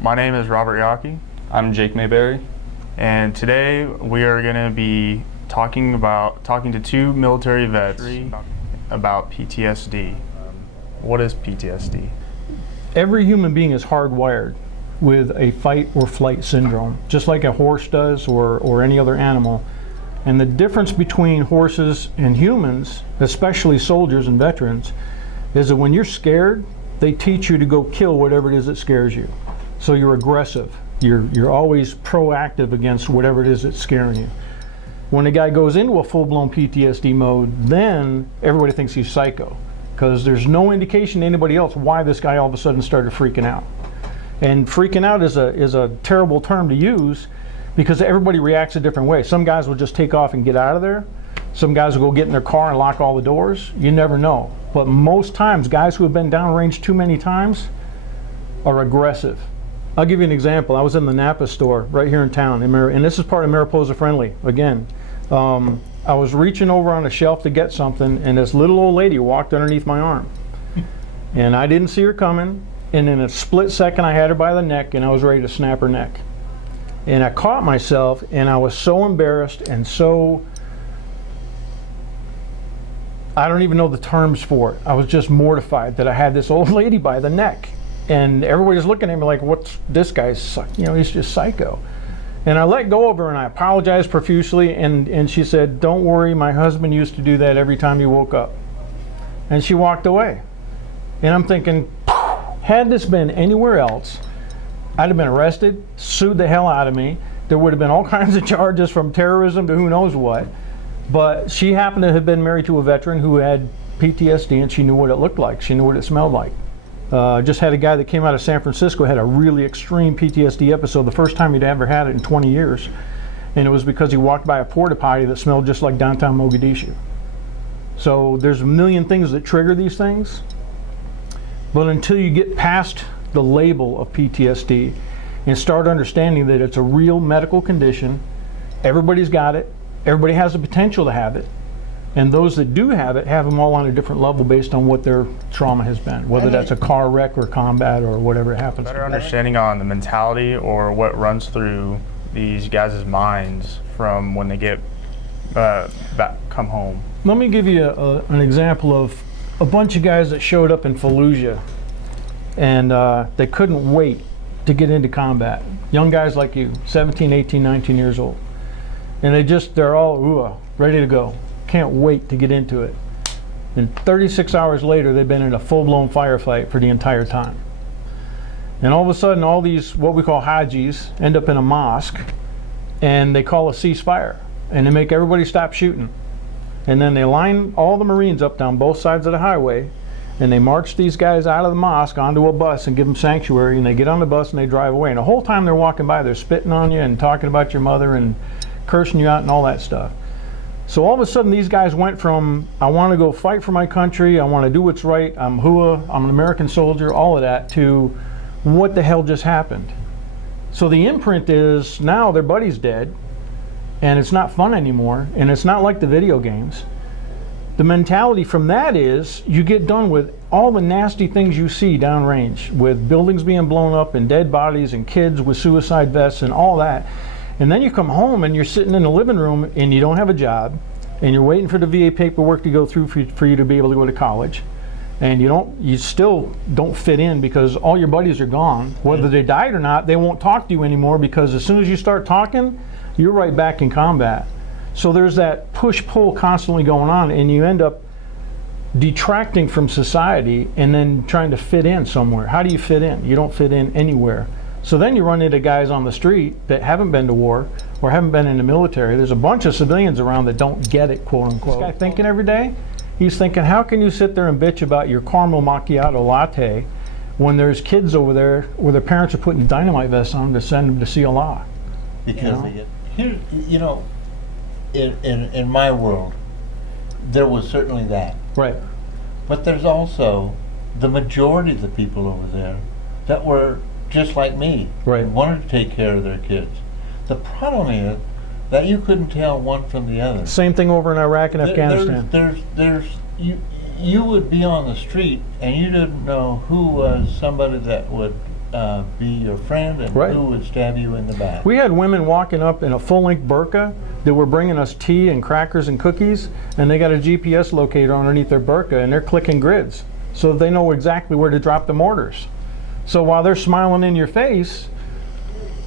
My name is Robert Yockey, I'm Jake Mayberry. and today we are going to be talking to two military vets about PTSD. What is PTSD? Every human being is hardwired with a fight or flight syndrome, just like a horse does or any other animal. And the difference between horses and humans, especially soldiers and veterans, is that when you're scared, they teach you to go kill whatever it is that scares you. So you're aggressive. You're always proactive against whatever it is that's scaring you. When a guy goes into a full-blown PTSD mode, then everybody thinks he's psycho, because there's no indication to anybody else why this guy all of a sudden started freaking out. And freaking out is a terrible term to use, because everybody reacts a different way. Some guys will just take off and get out of there. Some guys will go get in their car and lock all the doors. You never know. But most times, guys who have been downrange too many times are aggressive. I'll give you an example. I was in the Napa store right here in town, and this is part of Mariposa Friendly. Again, I was reaching over on a shelf to get something, and this little old lady walked underneath my arm. And I didn't see her coming, and in a split second I had her by the neck, and I was ready to snap her neck. And I caught myself, and I was so embarrassed and so, I don't even know the terms for it. I was just mortified that I had this old lady by the neck. And everybody's looking at me like, what's this guy's, he's just psycho. And I let go of her and I apologized profusely, and she said, "Don't worry, my husband used to do that every time he woke up." And she walked away. And I'm thinking, had this been anywhere else, I'd have been arrested, sued the hell out of me. There would have been all kinds of charges, from terrorism to who knows what. But she happened to have been married to a veteran who had PTSD, and she knew what it looked like. She knew what it smelled like. Just had a guy that came out of San Francisco, had a really extreme PTSD episode, the first time he'd ever had it in 20 years. And it was because he walked by a porta potty that smelled just like downtown Mogadishu. So there's a million things that trigger these things. But until you get past the label of PTSD and start understanding that it's a real medical condition, everybody's got it, everybody has the potential to have it, and those that do have it have them all on a different level based on what their trauma has been, whether that's a car wreck or combat or whatever it happens to be. Better understanding on the mentality or what runs through these guys' minds from when they get come home. Let me give you an example of a bunch of guys that showed up in Fallujah, and they couldn't wait to get into combat. Young guys like you, 17, 18, 19 years old. And they're all ready to go. Can't wait to get into it. And 36 hours later, they've been in a full-blown firefight for the entire time. And all of a sudden, all these, what we call hajis, end up in a mosque, and they call a ceasefire. And they make everybody stop shooting. And then they line all the Marines up down both sides of the highway, and they march these guys out of the mosque onto a bus and give them sanctuary, and they get on the bus and they drive away. And the whole time they're walking by, they're spitting on you and talking about your mother and cursing you out and all that stuff. So all of a sudden these guys went from, I want to go fight for my country, I want to do what's right, I'm hua, I'm an American soldier, all of that, to what the hell just happened? So the imprint is, now their buddy's dead, and it's not fun anymore, and it's not like the video games. The mentality from that is, you get done with all the nasty things you see downrange, with buildings being blown up and dead bodies and kids with suicide vests and all that. And then you come home and you're sitting in the living room and you don't have a job, and you're waiting for the VA paperwork to go through for you to be able to go to college. And you still don't fit in because all your buddies are gone. Whether they died or not, they won't talk to you anymore, because as soon as you start talking, you're right back in combat. So there's that push-pull constantly going on, and you end up detracting from society and then trying to fit in somewhere. How do you fit in? You don't fit in anywhere. So then you run into guys on the street that haven't been to war or haven't been in the military. There's a bunch of civilians around that don't get it, quote unquote. This guy thinking every day, he's thinking, how can you sit there and bitch about your caramel macchiato latte when there's kids over there where their parents are putting dynamite vests on to send them to see Allah? Because in my world, there was certainly that. Right. But there's also the majority of the people over there that were just like me, right, wanted to take care of their kids. The problem is that you couldn't tell one from the other. Same thing over in Iraq and Afghanistan. There's you would be on the street and you didn't know who was somebody that would be your friend and Right. who would stab you in the back. We had women walking up in a full-length burqa that were bringing us tea and crackers and cookies, and they got a GPS locator underneath their burqa, and they're clicking grids so they know exactly where to drop the mortars. So while they're smiling in your face,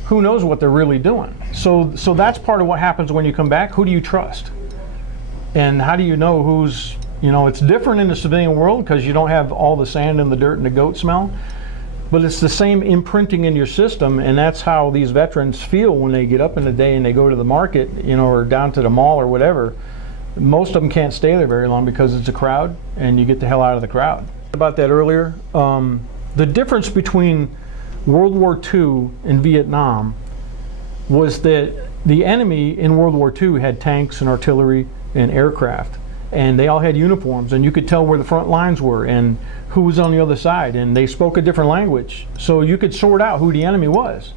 who knows what they're really doing? So that's part of what happens when you come back. Who do you trust? And how do you know who's, it's different in the civilian world because you don't have all the sand and the dirt and the goat smell. But it's the same imprinting in your system, and that's how these veterans feel when they get up in the day and they go to the market, or down to the mall or whatever. Most of them can't stay there very long because it's a crowd, and you get the hell out of the crowd. About that earlier, the difference between World War II and Vietnam was that the enemy in World War II had tanks and artillery and aircraft, and they all had uniforms, and you could tell where the front lines were and who was on the other side, and they spoke a different language, so you could sort out who the enemy was.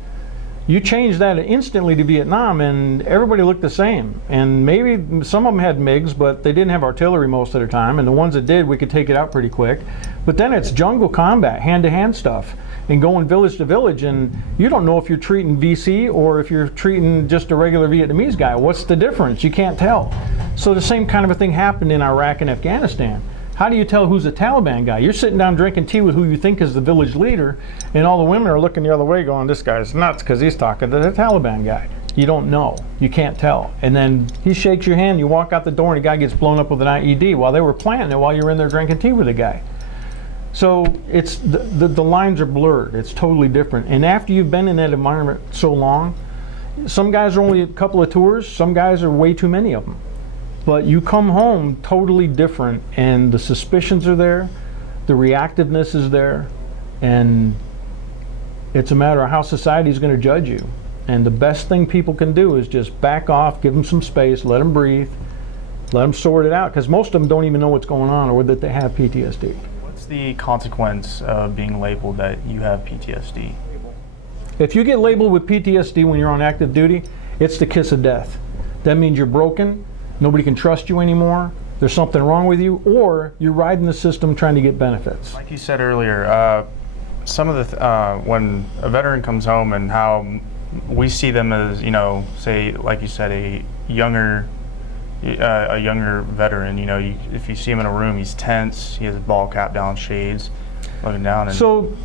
You changed that instantly to Vietnam and everybody looked the same, and maybe some of them had MiGs, but they didn't have artillery most of the time, and the ones that did, we could take it out pretty quick. But then it's jungle combat, hand-to-hand stuff, and going village to village, and you don't know if you're treating VC or if you're treating just a regular Vietnamese guy. What's the difference? You can't tell. So the same kind of a thing happened in Iraq and Afghanistan. How do you tell who's a Taliban guy? You're sitting down drinking tea with who you think is the village leader, and all the women are looking the other way going, this guy's nuts because he's talking to the Taliban guy. You don't know. You can't tell. And then he shakes your hand, you walk out the door, and the guy gets blown up with an IED while they were planning it while you were in there drinking tea with the guy. So it's the lines are blurred. It's totally different. And after you've been in that environment so long, some guys are only a couple of tours, some guys are way too many of them. But you come home totally different, and the suspicions are there, the reactiveness is there, and it's a matter of how society is going to judge you. And the best thing people can do is just back off, give them some space, let them breathe, let them sort it out, because most of them don't even know what's going on or that they have PTSD. What's the consequence of being labeled that you have PTSD? If you get labeled with PTSD when you're on active duty, it's the kiss of death. That means you're broken. Nobody can trust you anymore, there's something wrong with you, or you're riding the system trying to get benefits. Like you said earlier, some of the, when a veteran comes home and how we see them as, say, like you said, a younger veteran, if you see him in a room, he's tense, he has a ball cap down, shades, looking down. And so,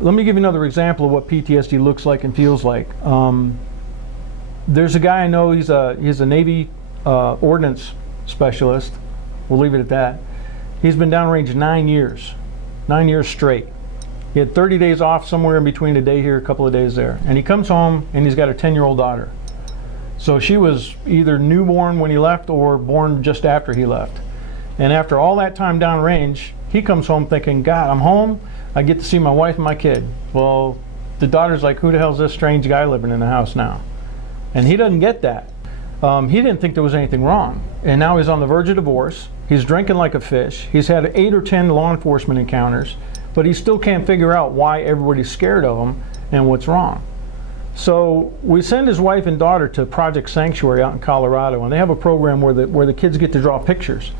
let me give you another example of what PTSD looks like and feels like. There's a guy I know, he's a Navy ordnance specialist. We'll leave it at that. He's been downrange 9 years straight. He had 30 days off somewhere in between, a day here, a couple of days there. And he comes home and he's got a 10-year-old daughter. So she was either newborn when he left or born just after he left. And after all that time downrange, he comes home thinking, God, I'm home, I get to see my wife and my kid. Well, the daughter's like, who the hell's this strange guy living in the house now? And he doesn't get that. He didn't think there was anything wrong. And now he's on the verge of divorce. He's drinking like a fish. He's had 8 or 10 law enforcement encounters, but he still can't figure out why everybody's scared of him and what's wrong. So we send his wife and daughter to Project Sanctuary out in Colorado, and they have a program where the kids get to draw pictures.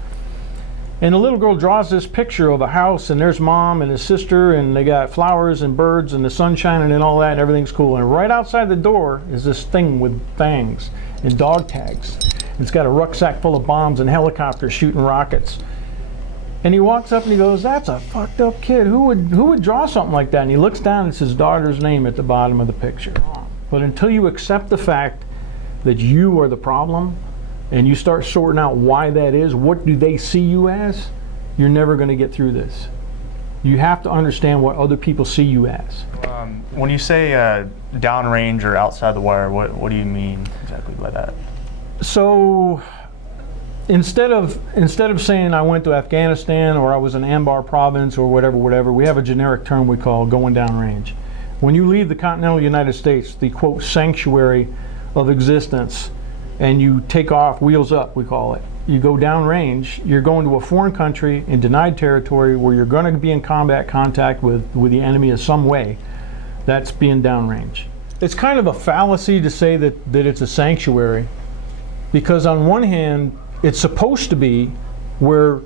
And the little girl draws this picture of a house, and there's mom and his sister, and they got flowers and birds and the sun shining and all that, and everything's cool. And right outside the door is this thing with fangs and dog tags. It's got a rucksack full of bombs and helicopters shooting rockets. And he walks up and he goes, that's a fucked up kid. Who would draw something like that? And he looks down and it's his daughter's name at the bottom of the picture. But until you accept the fact that you are the problem, and you start sorting out why that is, what do they see you as, you're never going to get through this. You have to understand what other people see you as. When you say downrange or outside the wire, what do you mean exactly by that? So instead of saying I went to Afghanistan or I was in Anbar province or whatever, we have a generic term we call going downrange. When you leave the continental United States, the quote sanctuary of existence, and you take off, wheels up, we call it. You go downrange, you're going to a foreign country in denied territory where you're going to be in combat contact with the enemy in some way. That's being downrange. It's kind of a fallacy to say that it's a sanctuary, because on one hand, it's supposed to be where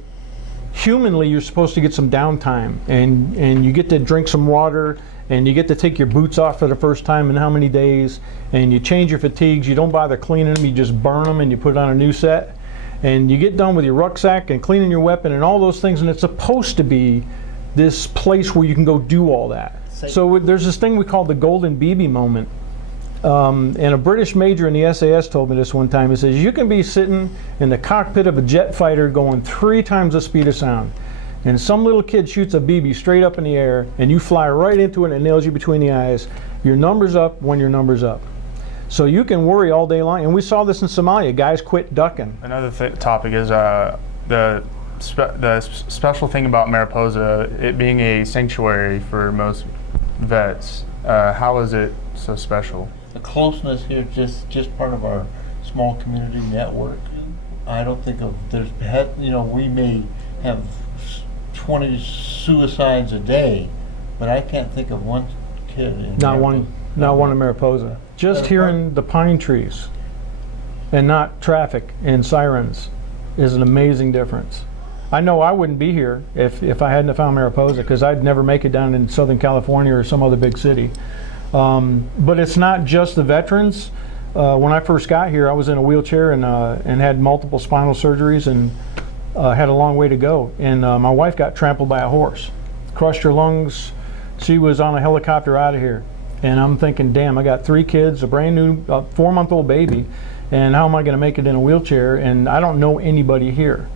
humanly you're supposed to get some downtime and you get to drink some water and you get to take your boots off for the first time in how many days, and you change your fatigues. You don't bother cleaning them, you just burn them and you put on a new set. And you get done with your rucksack and cleaning your weapon and all those things, and it's supposed to be this place where you can go do all that. So there's this thing we call the golden BB moment. And a British major in the SAS told me this one time. He says, you can be sitting in the cockpit of a jet fighter going 3 times the speed of sound, and some little kid shoots a BB straight up in the air, and you fly right into it and it nails you between the eyes. Your number's up when your number's up. So you can worry all day long, and we saw this in Somalia. Guys quit ducking. Another topic is the special thing about Mariposa, it being a sanctuary for most vets. How is it so special? The closeness here, just part of our small community network. I don't think we may have 20 suicides a day, but I can't think of one kid in Not one in Mariposa. Just hearing the pine trees and not traffic and sirens is an amazing difference. I know I wouldn't be here if I hadn't found Mariposa, because I'd never make it down in Southern California or some other big city. But it's not just the veterans. When I first got here, I was in a wheelchair and had multiple spinal surgeries and had a long way to go. And my wife got trampled by a horse, crushed her lungs. She was on a helicopter out of here. And I'm thinking, damn, I got 3 kids, a brand new 4-month-old baby, and how am I going to make it in a wheelchair? And I don't know anybody here.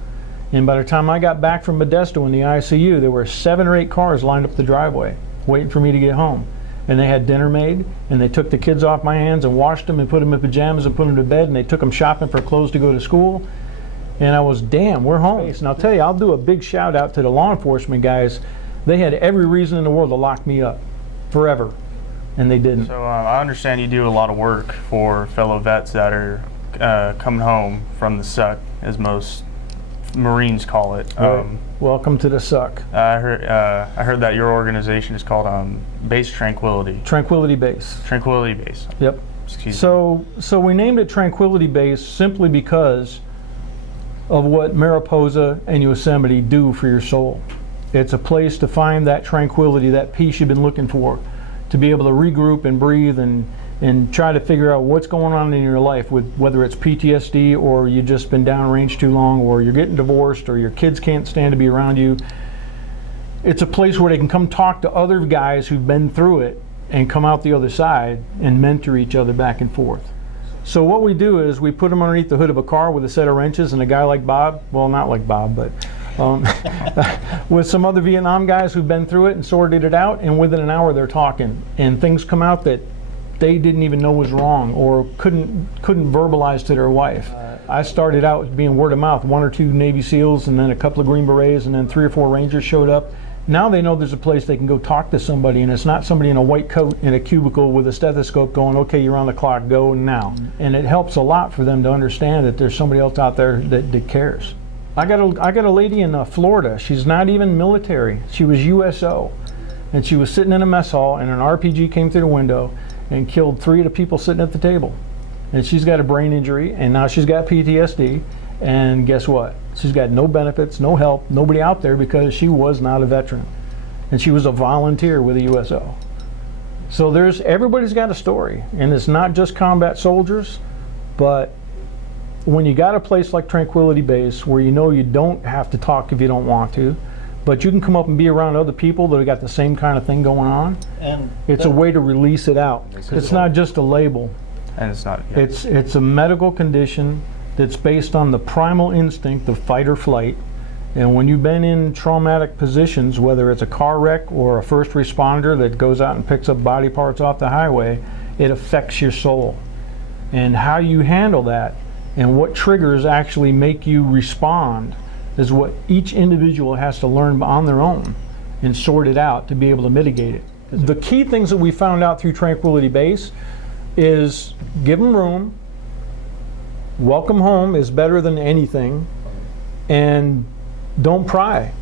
And by the time I got back from Modesto in the ICU, there were 7 or 8 cars lined up the driveway waiting for me to get home. And they had dinner made, and they took the kids off my hands and washed them and put them in pajamas and put them to bed, and they took them shopping for clothes to go to school. And I was, damn, we're home. And I'll tell you, I'll do a big shout out to the law enforcement guys. They had every reason in the world to lock me up forever, and they didn't. So I understand you do a lot of work for fellow vets that are coming home from the suck, as most Marines call it. Right. Welcome to the suck. I heard that your organization is called Base Tranquility. Tranquility Base. Tranquility Base. Yep. Excuse me. So we named it Tranquility Base simply because of what Mariposa and Yosemite do for your soul. It's a place to find that tranquility, that peace you've been looking for, to be able to regroup and breathe and try to figure out what's going on in your life, with whether it's PTSD or you've just been downrange too long, or you're getting divorced, or your kids can't stand to be around you. It's a place where they can come talk to other guys who've been through it and come out the other side and mentor each other back and forth. So what we do is we put them underneath the hood of a car with a set of wrenches, and a guy like Bob, well, not like Bob, but with some other Vietnam guys who've been through it and sorted it out, and within an hour they're talking, and things come out that they didn't even know was wrong or couldn't verbalize to their wife. I started out being word of mouth, 1 or 2 Navy SEALs, and then a couple of Green Berets, and then 3 or 4 Rangers showed up. Now they know there's a place they can go talk to somebody, and it's not somebody in a white coat in a cubicle with a stethoscope going, okay, you're on the clock, go now. And it helps a lot for them to understand that there's somebody else out there that cares. I got a lady in Florida. She's not even military. She was USO, and she was sitting in a mess hall, and an RPG came through the window and killed 3 of the people sitting at the table. And she's got a brain injury, and now she's got PTSD, and guess what? She's got no benefits, no help, nobody out there, because she was not a veteran. And she was a volunteer with the USO. So everybody's got a story, and it's not just combat soldiers, but when you got a place like Tranquility Base where you know you don't have to talk if you don't want to, but you can come up and be around other people that have got the same kind of thing going on, and it's a way to release it out. It's not just a label. And it's not. Yeah. It's a medical condition that's based on the primal instinct of fight or flight. And when you've been in traumatic positions, whether it's a car wreck or a first responder that goes out and picks up body parts off the highway, it affects your soul. And how you handle that and what triggers actually make you respond is what each individual has to learn on their own and sort it out to be able to mitigate it. The key things that we found out through Tranquility Base is give them room, welcome home is better than anything, and don't pry.